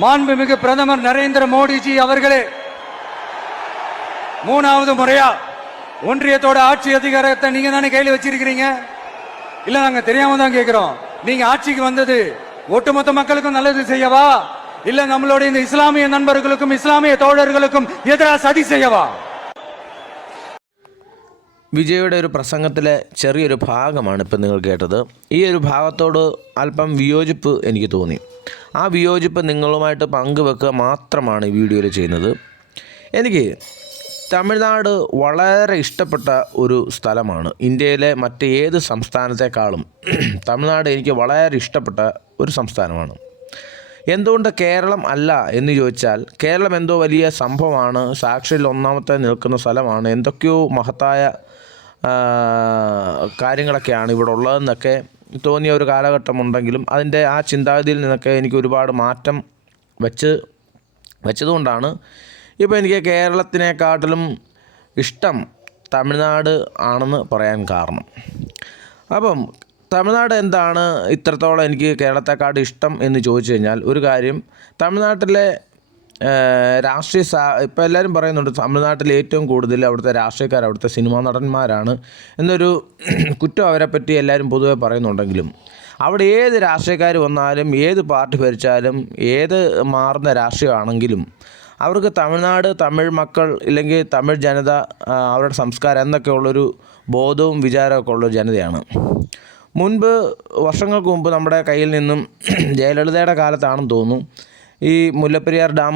மாண்புமிகு பிரதமர் நரேந்திர மோடிஜி அவர்களே மூணாவது முறையா ஒன்றியத்தோட ஆட்சி அதிகாரத்தை நீங்க தானே கையில் வச்சிருக்கிறீங்க இல்ல நாங்க தெரியாம தான் கேக்குறோம் நீங்க ஆட்சிக்கு வந்தது ஒட்டுமொத்த மக்களுக்கும் நல்லது செய்யவா இல்ல நம்மளுடைய இந்த இஸ்லாமிய நண்பர்களுக்கும் இஸ்லாமிய தோழர்களுக்கும் எதிராக சதி செய்யவா വിജയുടെ ഒരു പ്രസംഗത്തിലെ ചെറിയൊരു ഭാഗമാണ് ഇപ്പം നിങ്ങൾ കേട്ടത് ഈ ഒരു ഭാഗത്തോട് അല്പം വിയോജിപ്പ് എനിക്ക് തോന്നി ആ വിയോജിപ്പ് നിങ്ങളുമായിട്ട് പങ്കുവെക്കുക മാത്രമാണ് ഈ വീഡിയോയിൽ ചെയ്യുന്നത്. എനിക്ക് തമിഴ്നാട് വളരെ ഇഷ്ടപ്പെട്ട ഒരു സ്ഥലമാണ്. ഇന്ത്യയിലെ മറ്റ് മറ്റേത് സംസ്ഥാനത്തെക്കാളും തമിഴ്നാട് എനിക്ക് വളരെ ഇഷ്ടപ്പെട്ട ഒരു സംസ്ഥാനമാണ്. എന്തുകൊണ്ട് കേരളം അല്ല എന്ന് ചോദിച്ചാൽ കേരളം എന്തോ വലിയ സംഭവമാണ് സാക്ഷിയിൽ ഒന്നാമത്തെ നിൽക്കുന്ന സ്ഥലമാണ് എന്തൊക്കെയോ മഹത്തായ കാര്യങ്ങളൊക്കെയാണ് ഇവിടെ ഉള്ളതെന്നൊക്കെ തോന്നിയ ഒരു കാലഘട്ടമുണ്ടെങ്കിലും അതിന്റെ ആ ചിന്താഗതിയിൽ നിന്നൊക്കെ എനിക്ക് ഒരുപാട് മാറ്റം വെച്ച് വെച്ചതുകൊണ്ടാണ് ഇപ്പോൾ എനിക്ക് കേരളത്തിനെക്കാട്ടിലും ഇഷ്ടം തമിഴ്നാട് ആണെന്ന് പറയാൻ കാരണം. അപ്പം തമിഴ്നാട് എന്താണ് ഇത്രത്തോളം എനിക്ക് കേരളത്തെക്കാട് ഇഷ്ടം എന്ന് ചോദിച്ചു കഴിഞ്ഞാൽ ഒരു കാര്യം തമിഴ്നാട്ടിലെ രാഷ്ട്രീയ സാ ഇപ്പോൾ എല്ലാവരും പറയുന്നുണ്ട് തമിഴ്നാട്ടിൽ ഏറ്റവും കൂടുതൽ അവിടുത്തെ രാഷ്ട്രീയക്കാർ അവിടുത്തെ സിനിമാ നടന്മാരാണ് എന്നൊരു കുറ്റം അവരെപ്പറ്റി എല്ലാവരും പൊതുവെ പറയുന്നുണ്ടെങ്കിലും അവിടെ ഏത് രാഷ്ട്രീയക്കാർ വന്നാലും ഏത് പാർട്ടി ഭരിച്ചാലും ഏത് മാറുന്ന രാഷ്ട്രീയമാണെങ്കിലും അവർക്ക് തമിഴ്നാട് തമിഴ് മക്കൾ ഇല്ലെങ്കിൽ തമിഴ് ജനത അവരുടെ സംസ്കാരം എന്നൊക്കെ എന്നൊക്കെയുള്ളൊരു ബോധവും വിചാരമൊക്കെ ഉള്ളൊരു ജനതയാണ്. മുൻപ് വർഷങ്ങൾക്ക് മുമ്പ് നമ്മുടെ കയ്യിൽ നിന്നും ജയലളിതയുടെ കാലത്താണെന്ന് തോന്നുന്നു. ഈ മുല്ലപ്പെരിയാർ ഡാം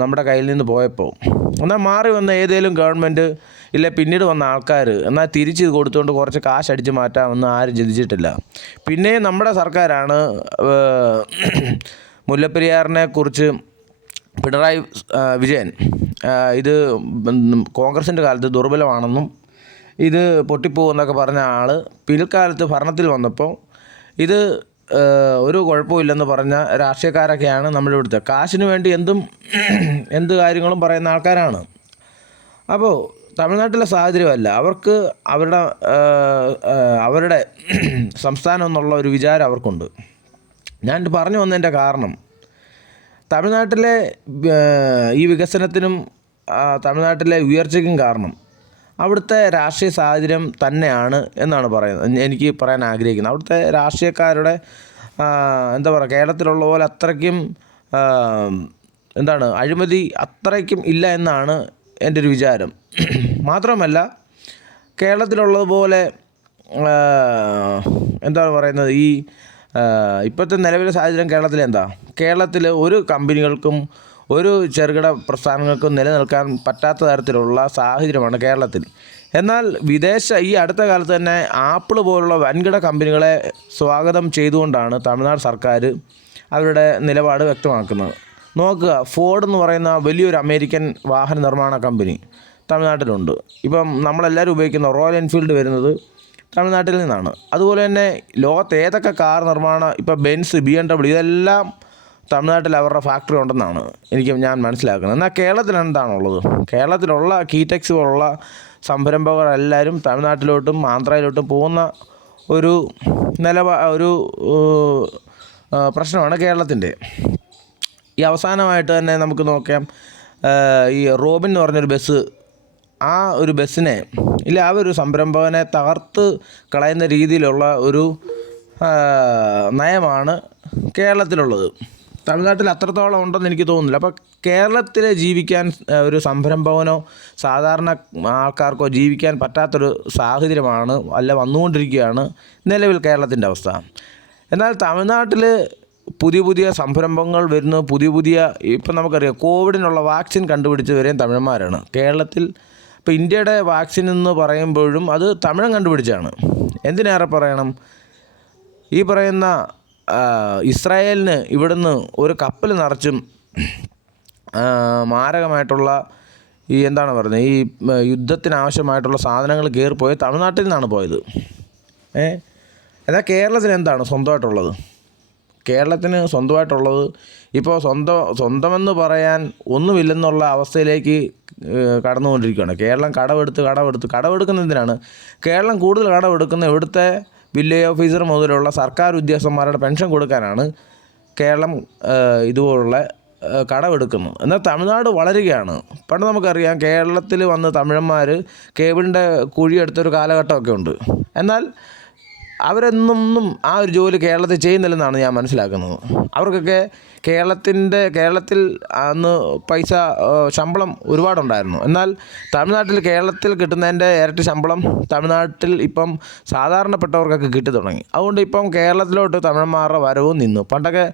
നമ്മുടെ കയ്യിൽ നിന്ന് പോയപ്പോൾ. എന്നാൽ മാറി വന്ന ഏതെങ്കിലും ഗവൺമെന്റ് ഇല്ല പിന്നീട് വന്ന ആൾക്കാർ എന്നാൽ തിരിച്ച് കൊടുത്തുകൊണ്ട് കുറച്ച് കാശ് അടിച്ച് മാറ്റാമെന്ന് ആരും ചിന്തിച്ചിട്ടില്ല. പിന്നെ നമ്മുടെ സർക്കാരാണ് മുല്ലപ്പെരിയാറിനെ കുറിച്ച് പിണറായി വിജയൻ ഇത് കോൺഗ്രസിന്റെ കാലത്ത് ദുർബലമാണെന്നും ഇത് പൊട്ടിപ്പോകുമെന്നൊക്കെ പറഞ്ഞ ആൾ പിൽക്കാലത്ത് ഭരണത്തിൽ വന്നപ്പോൾ ഇത് ഒരു കുഴപ്പമില്ലെന്ന് പറഞ്ഞ രാഷ്ട്രീയക്കാരൊക്കെയാണ് നമ്മുടെ ഇവിടുത്തെ കാശിന് വേണ്ടി എന്തും എന്ത് കാര്യങ്ങളും പറയുന്ന ആൾക്കാരാണ്. അപ്പോൾ തമിഴ്നാട്ടിലെ സാഹചര്യമല്ല. അവർക്ക് അവരുടെ അവരുടെ സംസ്ഥാനം എന്നുള്ള ഒരു വിചാരം അവർക്കുണ്ട്. ഞാൻ പറഞ്ഞു വന്നതിന്റെ കാരണം തമിഴ്നാട്ടിലെ ഈ വികസനത്തിനും തമിഴ്നാട്ടിലെ ഉയർച്ചയ്ക്കും കാരണം അവിടുത്തെ രാഷ്ട്രീയ സാഹചര്യം തന്നെയാണ് എന്നാണ് പറയുന്നത്. എനിക്ക് പറയാൻ ആഗ്രഹിക്കുന്നത്. അവിടുത്തെ രാഷ്ട്രീയക്കാരുടെ എന്താ പറയുക കേരളത്തിലുള്ള പോലെ അത്രയ്ക്കും എന്താണ് അഴിമതി അത്രയ്ക്കും ഇല്ല എന്നാണ് എന്റെ ഒരു വിചാരം. മാത്രമല്ല കേരളത്തിലുള്ളതുപോലെ എന്താണ് പറയുന്നത് ഈ ഇപ്പോഴത്തെ നിലവിലെ സാഹചര്യം കേരളത്തിൽ എന്താ കേരളത്തിൽ ഒരു കമ്പനികൾക്കും ഒരു ചെറുകിട പ്രസ്ഥാനങ്ങൾക്കും നിലനിൽക്കാൻ പറ്റാത്ത തരത്തിലുള്ള സാഹചര്യമാണ് കേരളത്തിൽ. എന്നാൽ വിദേശ ഈ അടുത്ത കാലത്ത് തന്നെ ആപ്പിൾ പോലുള്ള വൻകിട കമ്പനികളെ സ്വാഗതം ചെയ്തുകൊണ്ടാണ് തമിഴ്നാട് സർക്കാർ അവരുടെ നിലപാട് വ്യക്തമാക്കുന്നത്. നോക്കുക ഫോർഡ് എന്ന് പറയുന്ന വലിയൊരു അമേരിക്കൻ വാഹന നിർമ്മാണ കമ്പനി തമിഴ്നാട്ടിലുണ്ട്. ഇപ്പം നമ്മളെല്ലാവരും ഉപയോഗിക്കുന്ന റോയൽ എൻഫീൽഡ് വരുന്നത് തമിഴ്നാട്ടിൽ നിന്നാണ്. അതുപോലെ തന്നെ ലോകത്ത് ഏതൊക്കെ കാർ നിർമ്മാണം ഇപ്പോൾ ബെൻസ് ബി എം ഡബ്ല്യു ഇതെല്ലാം തമിഴ്നാട്ടിൽ അവരുടെ ഫാക്ടറി ഉണ്ടെന്നാണ് എനിക്ക് ഞാൻ മനസ്സിലാക്കുന്നത്. എന്നാൽ കേരളത്തിൽ എന്താണുള്ളത്? കേരളത്തിലുള്ള കീടെക്സ് പോലുള്ള സംരംഭകരെല്ലാവരും തമിഴ്നാട്ടിലോട്ടും ആന്ധ്രയിലോട്ടും പോകുന്ന ഒരു നിലപാ ഒരു പ്രശ്നമാണ് കേരളത്തിന്റെ. ഈ അവസാനമായിട്ട് തന്നെ നമുക്ക് നോക്കാം ഈ റോബിൻ എന്ന് പറഞ്ഞൊരു ബസ് ആ ഒരു ബസ്സിനെ ഇല്ല ആ ഒരു സംരംഭകനെ തകർത്ത് കളയുന്ന രീതിയിലുള്ള ഒരു നയമാണ് കേരളത്തിലുള്ളത്. തമിഴ്നാട്ടിൽ അത്രത്തോളം ഉണ്ടെന്ന് എനിക്ക് തോന്നുന്നില്ല. അപ്പോൾ കേരളത്തിൽ ജീവിക്കാൻ ഒരു സംരംഭകനോ സാധാരണ ആൾക്കാർക്കോ ജീവിക്കാൻ പറ്റാത്തൊരു സാഹചര്യമാണ് അല്ല വന്നുകൊണ്ടിരിക്കുകയാണ് നിലവിൽ കേരളത്തിന്റെ അവസ്ഥ. എന്നാൽ തമിഴ്നാട്ടിൽ പുതിയ പുതിയ സംരംഭങ്ങൾ വരുന്നു പുതിയ പുതിയ ഇപ്പം നമുക്കറിയാം കോവിഡിനുള്ള വാക്സിൻ കണ്ടുപിടിച്ചവരെയും തമിഴന്മാരാണ്. കേരളത്തിൽ ഇപ്പോൾ ഇന്ത്യയുടെ വാക്സിൻ എന്ന് പറയുമ്പോഴും അത് തമിഴൻ കണ്ടുപിടിച്ചാണ് എന്തിനേറെ പറയണം? ഈ പറയുന്ന ഇസ്രായേലിന് ഇവിടുന്ന് ഒരു കപ്പൽ നിറച്ചും മാരകമായിട്ടുള്ള ഈ എന്താണ് പറയുന്നത് ഈ യുദ്ധത്തിനാവശ്യമായിട്ടുള്ള സാധനങ്ങൾ കയറിപ്പോയത് തമിഴ്നാട്ടിൽ നിന്നാണ് പോയത്. ഏ? എന്നാൽ കേരളത്തിന് എന്താണ് സ്വന്തമായിട്ടുള്ളത്? കേരളത്തിന് സ്വന്തമായിട്ടുള്ളത് ഇപ്പോൾ സ്വന്തം സ്വന്തമെന്ന് പറയാൻ ഒന്നുമില്ലെന്നുള്ള അവസ്ഥയിലേക്ക് കടന്നുകൊണ്ടിരിക്കുകയാണ്. കേരളം കടമെടുത്ത് കടമെടുത്ത് കടമെടുക്കുന്നതിനാണ് കേരളം കൂടുതൽ കടമെടുക്കുന്ന ഇവിടുത്തെ വില്ലേജ് ഓഫീസർ മുതലുള്ള സർക്കാർ ഉദ്യോഗസ്ഥന്മാരുടെ പെൻഷൻ കൊടുക്കാനാണ് കേരളം ഇതുപോലുള്ള കടമെടുക്കുന്നു എന്നാൽ തമിഴ്നാട് വളരുകയാണ്. പണ്ട് നമുക്കറിയാം കേരളത്തിൽ വന്ന് തമിഴന്മാർ കേബിളിന്റെ കുഴിയെടുത്തൊരു കാലഘട്ടമൊക്കെ ഉണ്ട്. എന്നാൽ അവരെന്നൊന്നും ആ ഒരു ജോലി കേരളത്തിൽ ചെയ്യുന്നില്ലെന്നാണ് ഞാൻ മനസ്സിലാക്കുന്നത്. അവർക്കൊക്കെ കേരളത്തിന്റെ കേരളത്തിൽ അന്ന് പൈസ ശമ്പളം ഒരുപാടുണ്ടായിരുന്നു. എന്നാൽ തമിഴ്നാട്ടിൽ കേരളത്തിൽ കിട്ടുന്നതിന്റെ ഇരട്ടി ശമ്പളം തമിഴ്നാട്ടിൽ ഇപ്പം സാധാരണപ്പെട്ടവർക്കൊക്കെ കിട്ടി തുടങ്ങി. അതുകൊണ്ട് ഇപ്പം കേരളത്തിലോട്ട് തമിഴന്മാരുടെ വരവും നിന്നു. പണ്ടൊക്കെ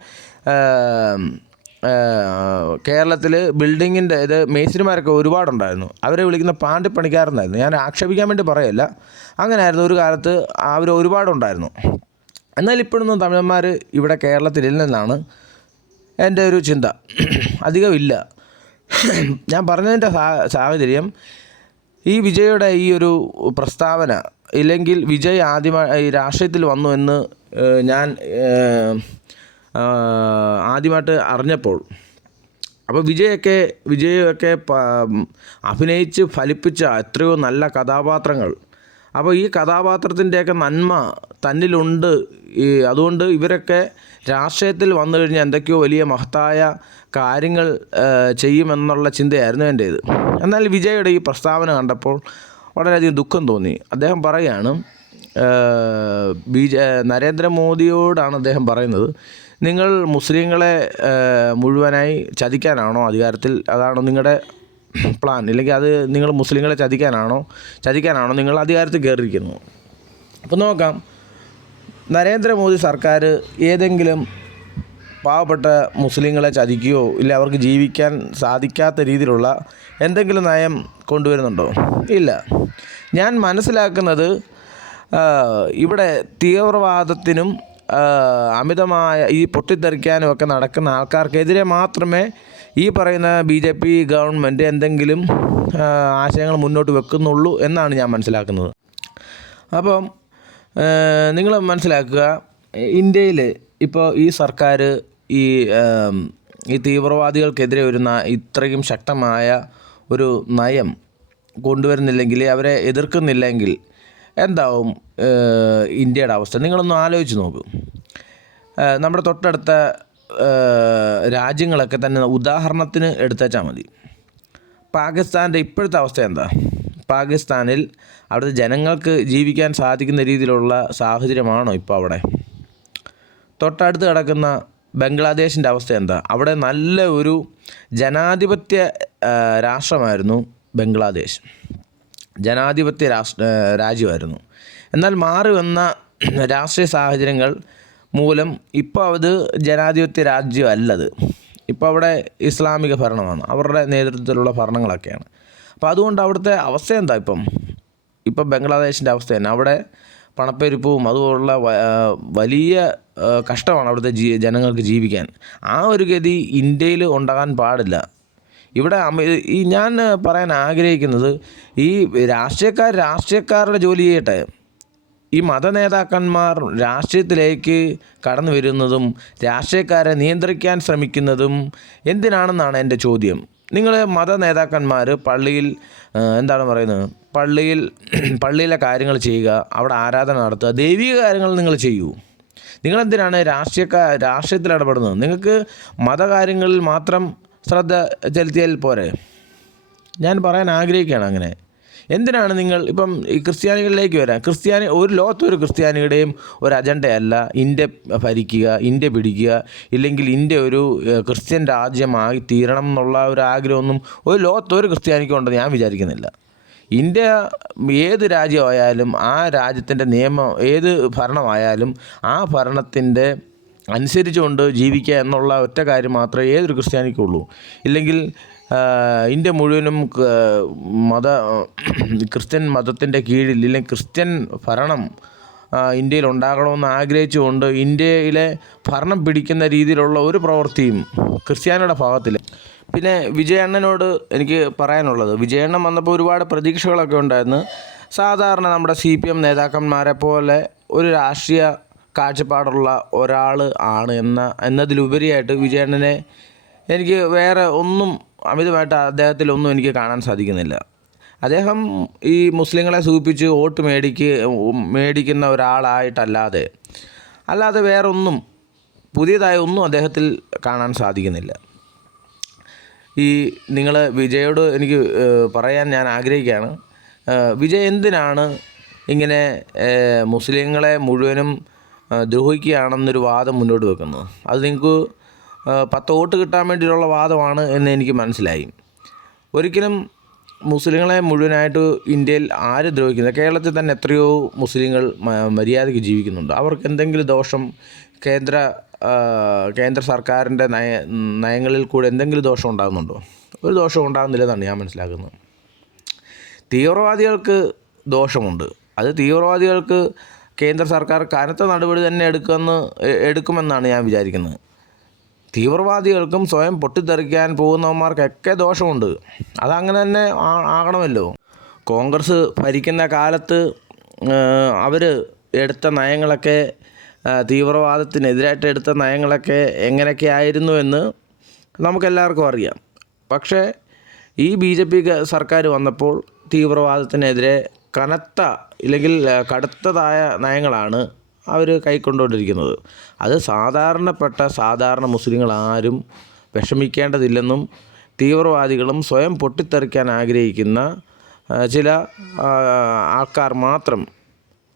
കേരളത്തിൽ ബിൽഡിങ്ങിന്റെ ഇത് മേസ്തിരിമാരൊക്കെ ഒരുപാടുണ്ടായിരുന്നു. അവരെ വിളിക്കുന്ന പാണ്ടിപ്പണിക്കാരെന്നായിരുന്നു ഞാൻ ആക്ഷേപിക്കാൻ വേണ്ടി പറയല്ല. അങ്ങനെയായിരുന്നു ഒരു കാലത്ത് അവർ ഒരുപാടുണ്ടായിരുന്നു. എന്നാൽ ഇപ്പോഴൊന്നും തമിഴന്മാർ ഇവിടെ കേരളത്തിലില്ലെന്നാണ് എന്റെ ഒരു ചിന്ത. അധികമില്ല. ഞാൻ പറഞ്ഞതിന്റെ സാഹചര്യം ഈ വിജയുടെ ഈ ഒരു പ്രസ്താവന ഇല്ലെങ്കിൽ വിജയ് ആദ്യമായി രാഷ്ട്രീയത്തിൽ വന്നു എന്ന് ഞാൻ ആദ്യമായിട്ട് അറിഞ്ഞപ്പോൾ. അപ്പോൾ വിജയൊക്കെ വിജയൊക്കെ അഭിനയിച്ച് ഫലിപ്പിച്ച എത്രയോ നല്ല കഥാപാത്രങ്ങൾ. അപ്പോൾ ഈ കഥാപാത്രത്തിന്റെയൊക്കെ നന്മ തന്നിലുണ്ട്. ഈ അതുകൊണ്ട് ഇവരൊക്കെ രാഷ്ട്രീയത്തിൽ വന്നു കഴിഞ്ഞാൽ എന്തൊക്കെയോ വലിയ മഹത്തായ കാര്യങ്ങൾ ചെയ്യുമെന്നുള്ള ചിന്തയായിരുന്നു എന്റേത് എന്നാൽ വിജയുടെ ഈ പ്രസ്താവന കണ്ടപ്പോൾ വളരെയധികം ദുഃഖം തോന്നി. അദ്ദേഹം പറയുകയാണ് ബി ജെ നരേന്ദ്രമോദിയോടാണ് അദ്ദേഹം പറയുന്നത് നിങ്ങൾ മുസ്ലിങ്ങളെ മുഴുവനായി ചതിക്കാനാണോ അധികാരത്തിൽ? അതാണോ നിങ്ങളുടെ പ്ലാൻ ഇല്ലെങ്കിൽ അത് നിങ്ങൾ മുസ്ലിങ്ങളെ ചതിക്കാനാണോ? ചതിക്കാനാണോ നിങ്ങൾ അധികാരത്തിൽ കയറിയിരിക്കുന്നത്? അപ്പോൾ നോക്കാം. നരേന്ദ്രമോദി സർക്കാർ ഏതെങ്കിലും പാവപ്പെട്ട മുസ്ലിങ്ങളെ ചതിക്കുകയോ ഇല്ല അവർക്ക് ജീവിക്കാൻ സാധിക്കാത്ത രീതിയിലുള്ള എന്തെങ്കിലും നയം കൊണ്ടുവരുന്നുണ്ടോ? ഇല്ല. ഞാൻ മനസ്സിലാക്കുന്നത് ഇവിടെ തീവ്രവാദത്തിനും അമിതമായ ഈ പൊട്ടിത്തെറിക്കാനും ഒക്കെ നടക്കുന്ന ആൾക്കാർക്കെതിരെ മാത്രമേ ഈ പറയുന്ന ബി ജെ പി ഗവൺമെന്റ് എന്തെങ്കിലും ആശയങ്ങൾ മുന്നോട്ട് വെക്കുന്നുള്ളൂ എന്നാണ് ഞാൻ മനസ്സിലാക്കുന്നത്. അപ്പം നിങ്ങൾ മനസ്സിലാക്കുക ഇന്ത്യയിൽ ഇപ്പോൾ ഈ സർക്കാർ ഈ ഈ തീവ്രവാദികൾക്കെതിരെ ഒരു ഇത്രയും ശക്തമായ ഒരു നയം കൊണ്ടുവരുന്നില്ലെങ്കിൽ അവരെ എതിർക്കുന്നില്ലെങ്കിൽ എന്താവും ഇന്ത്യയുടെ അവസ്ഥ? നിങ്ങളൊന്ന് ആലോചിച്ച് നോക്കൂ. നമ്മുടെ തൊട്ടടുത്ത രാജ്യങ്ങളൊക്കെ തന്നെ ഉദാഹരണത്തിന് എടുത്തേച്ചാൽ മതി. പാകിസ്ഥാന്റെ ഇപ്പോഴത്തെ അവസ്ഥ എന്താ? പാകിസ്ഥാനിൽ അവിടുത്തെ ജനങ്ങൾക്ക് ജീവിക്കാൻ സാധിക്കുന്ന രീതിയിലുള്ള സാഹചര്യമാണോ ഇപ്പോൾ അവിടെ? തൊട്ടടുത്ത് കിടക്കുന്ന ബംഗ്ലാദേശിന്റെ അവസ്ഥ എന്താ? അവിടെ നല്ല ഒരു ജനാധിപത്യ രാഷ്ട്രമായിരുന്നു ബംഗ്ലാദേശ്. ജനാധിപത്യ രാഷ്ട്ര രാജ്യമായിരുന്നു. എന്നാൽ മാറി വന്ന രാഷ്ട്രീയ സാഹചര്യങ്ങൾ മൂലം ഇപ്പോൾ അത് ജനാധിപത്യ രാജ്യമല്ലത്. ഇപ്പോൾ അവിടെ ഇസ്ലാമിക ഭരണമാണ്. അവരുടെ നേതൃത്വത്തിലുള്ള ഭരണങ്ങളൊക്കെയാണ്. അപ്പോൾ അതുകൊണ്ട് അവിടുത്തെ അവസ്ഥ എന്താ ഇപ്പം? ഇപ്പം ബംഗ്ലാദേശിന്റെ അവസ്ഥ തന്നെ. അവിടെ പണപ്പെരുപ്പവും അതുപോലുള്ള വലിയ കഷ്ടമാണ് അവിടുത്തെ ജനങ്ങൾക്ക് ജീവിക്കാൻ. ആ ഒരു ഗതി ഇന്ത്യയിൽ ഉണ്ടാകാൻ പാടില്ല. ഇവിടെ ഈ ഞാൻ പറയാൻ ആഗ്രഹിക്കുന്നത് ഈ രാഷ്ട്രീയക്കാർ രാഷ്ട്രീയക്കാരുടെ ജോലി ചെയ്യട്ടെ. ഈ മത നേതാക്കന്മാർ രാഷ്ട്രീയത്തിലേക്ക് കടന്നു വരുന്നതും രാഷ്ട്രീയക്കാരെ നിയന്ത്രിക്കാൻ ശ്രമിക്കുന്നതും എന്തിനാണെന്നാണ് എന്റെ ചോദ്യം. നിങ്ങൾ മത നേതാക്കന്മാർ പള്ളിയിൽ എന്താണ് പറയുന്നത്? പള്ളിയിൽ പള്ളിയിലെ കാര്യങ്ങൾ ചെയ്യുക അവിടെ ആരാധന നടത്തുക ദൈവിക കാര്യങ്ങൾ നിങ്ങൾ ചെയ്യൂ. നിങ്ങളെന്തിനാണ് രാഷ്ട്രീയക്കാർ രാഷ്ട്രീയത്തിൽ ഇടപെടുന്നത്? നിങ്ങൾക്ക് മതകാര്യങ്ങളിൽ മാത്രം ശ്രദ്ധ ചെലുത്തിയാൽ പോരെ? ഞാൻ പറയാൻ ആഗ്രഹിക്കുകയാണ് അങ്ങനെ. എന്തിനാണ് നിങ്ങൾ ഇപ്പം ഈ ക്രിസ്ത്യാനികളിലേക്ക് വരാം ക്രിസ്ത്യാനി ഒരു ലോകത്തൊരു ക്രിസ്ത്യാനിയുടെയും ഒരു അജണ്ടയല്ല ഇന്ത്യ ഭരിക്കുക ഇന്ത്യ പിടിക്കുക ഇല്ലെങ്കിൽ ഇന്ത്യ ഒരു ക്രിസ്ത്യൻ രാജ്യമായി തീരണം എന്നുള്ള ഒരു ആഗ്രഹമൊന്നും ഒരു ലോകത്തൊരു ക്രിസ്ത്യാനിക്കും ഉണ്ടെന്ന് ഞാൻ വിചാരിക്കുന്നില്ല. ഇന്ത്യ ഏത് രാജ്യമായാലും ആ രാജ്യത്തിന്റെ നിയമം ഏത് ഭരണമായാലും ആ ഭരണത്തിന്റെ അനുസരിച്ചുകൊണ്ട് ജീവിക്കുക എന്നുള്ള ഒറ്റ കാര്യം മാത്രമേ ഏതൊരു ക്രിസ്ത്യാനിക്കുള്ളൂ. ഇല്ലെങ്കിൽ ഇന്ത്യ മുഴുവനും മത ക്രിസ്ത്യൻ മതത്തിന്റെ കീഴിൽ ഇല്ലെങ്കിൽ ക്രിസ്ത്യൻ ഭരണം ഇന്ത്യയിൽ ഉണ്ടാകണമെന്ന് ആഗ്രഹിച്ചുകൊണ്ട് ഇന്ത്യയിലെ ഭരണം പിടിക്കുന്ന രീതിയിലുള്ള ഒരു പ്രവൃത്തിയും ക്രിസ്ത്യാനിയുടെ ഭാഗത്തില്ല. പിന്നെ വിജയണ്ണനോട് എനിക്ക് പറയാനുള്ളത്. വിജയണ്ണൻ വന്നപ്പോൾ ഒരുപാട് പ്രതീക്ഷകളൊക്കെ ഉണ്ടായിരുന്നു. സാധാരണ നമ്മുടെ സി പി എം നേതാക്കന്മാരെ പോലെ ഒരു രാഷ്ട്രീയ കാഴ്ചപ്പാടുള്ള ഒരാൾ ആണ് എന്ന എന്നതിലുപരിയായിട്ട് വിജയണ്ണനെ എനിക്ക് വേറെ ഒന്നും അമിതമായിട്ട് അദ്ദേഹത്തിലൊന്നും എനിക്ക് കാണാൻ സാധിക്കുന്നില്ല. അദ്ദേഹം ഈ മുസ്ലിങ്ങളെ സൂചിപ്പിച്ച് വോട്ട് മേടിക്ക് മേടിക്കുന്ന ഒരാളായിട്ടല്ലാതെ അല്ലാതെ വേറൊന്നും പുതിയതായ ഒന്നും അദ്ദേഹത്തിൽ കാണാൻ സാധിക്കുന്നില്ല. ഈ നിങ്ങൾ വിജയോട് എനിക്ക് പറയാൻ ഞാൻ ആഗ്രഹിക്കുകയാണ്. വിജയ് എന്തിനാണ് ഇങ്ങനെ മുസ്ലിങ്ങളെ മുഴുവനും ദ്രോഹിക്കുകയാണെന്നൊരു വാദം മുന്നോട്ട് വെക്കുന്നത്. അത് നിങ്ങൾക്ക് പത്ത് വോട്ട് കിട്ടാൻ വേണ്ടിയിട്ടുള്ള വാദമാണ് എന്ന് എനിക്ക് മനസ്സിലായി. ഒരിക്കലും മുസ്ലിങ്ങളെ മുഴുവനായിട്ട് ഇന്ത്യയിൽ ആര് ദ്രോഹിക്കുന്നത്? കേരളത്തിൽ തന്നെ എത്രയോ മുസ്ലിങ്ങൾ മര്യാദയ്ക്ക് ജീവിക്കുന്നുണ്ട്. അവർക്ക് എന്തെങ്കിലും ദോഷം കേന്ദ്ര കേന്ദ്ര സർക്കാരിന്റെ നയ നയങ്ങളിൽ കൂടെ എന്തെങ്കിലും ദോഷം ഉണ്ടാകുന്നുണ്ടോ? ഒരു ദോഷം ഉണ്ടാകുന്നില്ലെന്നാണ് ഞാൻ മനസ്സിലാക്കുന്നത്. തീവ്രവാദികൾക്ക് ദോഷമുണ്ട്. അത് തീവ്രവാദികൾക്ക് കേന്ദ്ര സർക്കാർ കനത്ത നടപടി തന്നെ എടുക്കുമെന്ന് എടുക്കുമെന്നാണ് ഞാൻ വിചാരിക്കുന്നത്. തീവ്രവാദികൾക്കും സ്വയം പൊട്ടിത്തെറിക്കാൻ പോകുന്നവന്മാർക്കൊക്കെ ദോഷമുണ്ട്. അതങ്ങനെ തന്നെ ആകണമല്ലോ. കോൺഗ്രസ് ഭരിക്കുന്ന കാലത്ത് അവർ എടുത്ത നയങ്ങളൊക്കെ തീവ്രവാദത്തിനെതിരായിട്ട് എടുത്ത നയങ്ങളൊക്കെ എങ്ങനെയൊക്കെ ആയിരുന്നു എന്ന് നമുക്കെല്ലാവർക്കും അറിയാം. പക്ഷേ ഈ ബി ജെ പി സർക്കാർ വന്നപ്പോൾ തീവ്രവാദത്തിനെതിരെ കനത്ത ഇല്ലെങ്കിൽ കടുത്തതായ നയങ്ങളാണ് അവർ കൈക്കൊണ്ടുകൊണ്ടിരിക്കുന്നത് അത് സാധാരണപ്പെട്ട സാധാരണ മുസ്ലിങ്ങൾ ആരും വിഷമിക്കേണ്ടതില്ലെന്നും തീവ്രവാദികളും സ്വയം പൊട്ടിത്തെറിക്കാൻ ആഗ്രഹിക്കുന്ന ചില ആൾക്കാർ മാത്രം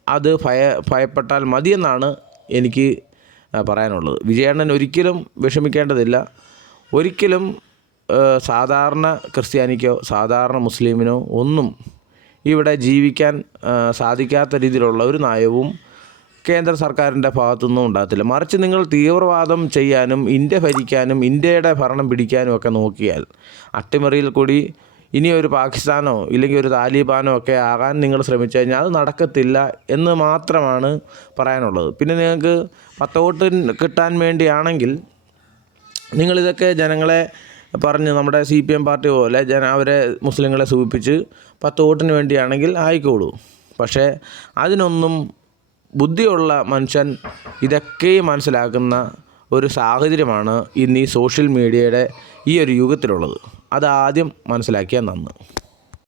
അത് ഭയ ഭയപ്പെട്ടാൽ മതിയെന്നാണ് എനിക്ക് പറയാനുള്ളത്. വിജയണ്ണൻ ഒരിക്കലും വിഷമിക്കേണ്ടതില്ല. ഒരിക്കലും സാധാരണ ക്രിസ്ത്യാനിക്കോ സാധാരണ മുസ്ലിമിനോ ഒന്നും ഇവിടെ ജീവിക്കാൻ സാധിക്കാത്ത രീതിയിലുള്ള ഒരു നയവും കേന്ദ്ര സർക്കാരിന്റെ ഭാഗത്തുനിന്നും ഉണ്ടാകത്തില്ല. മറിച്ച് നിങ്ങൾ തീവ്രവാദം ചെയ്യാനും ഇന്ത്യ ഭരിക്കാനും ഇന്ത്യയുടെ ഭരണം പിടിക്കാനും ഒക്കെ നോക്കിയാൽ അട്ടിമറിയിൽ കൂടി ഇനി ഒരു പാകിസ്ഥാനോ ഇല്ലെങ്കിൽ ഒരു താലിബാനോ ഒക്കെ ആകാൻ നിങ്ങൾ ശ്രമിച്ചു കഴിഞ്ഞാൽ അത് നടക്കത്തില്ല എന്ന് മാത്രമാണ് പറയാനുള്ളത്. പിന്നെ നിങ്ങൾക്ക് പത്ത് വോട്ട് കിട്ടാൻ വേണ്ടിയാണെങ്കിൽ നിങ്ങളിതൊക്കെ ജനങ്ങളെ പറഞ്ഞ് നമ്മുടെ സി പി എം പാർട്ടി പോലെ ജന അവരെ മുസ്ലിങ്ങളെ സൂചിപ്പിച്ച് പത്ത് വോട്ടിന് വേണ്ടിയാണെങ്കിൽ ആയിക്കോളൂ. പക്ഷേ അതിനൊന്നും ബുദ്ധിയുള്ള മനുഷ്യൻ ഇതൊക്കെയും മനസ്സിലാക്കുന്ന ഒരു സാഹചര്യമാണ് ഇന്ന് ഈ സോഷ്യൽ മീഡിയയുടെ ഈ ഒരു യുഗത്തിലുള്ളത്. അതാദ്യം മനസ്സിലാക്കിയാൽ നന്ന്.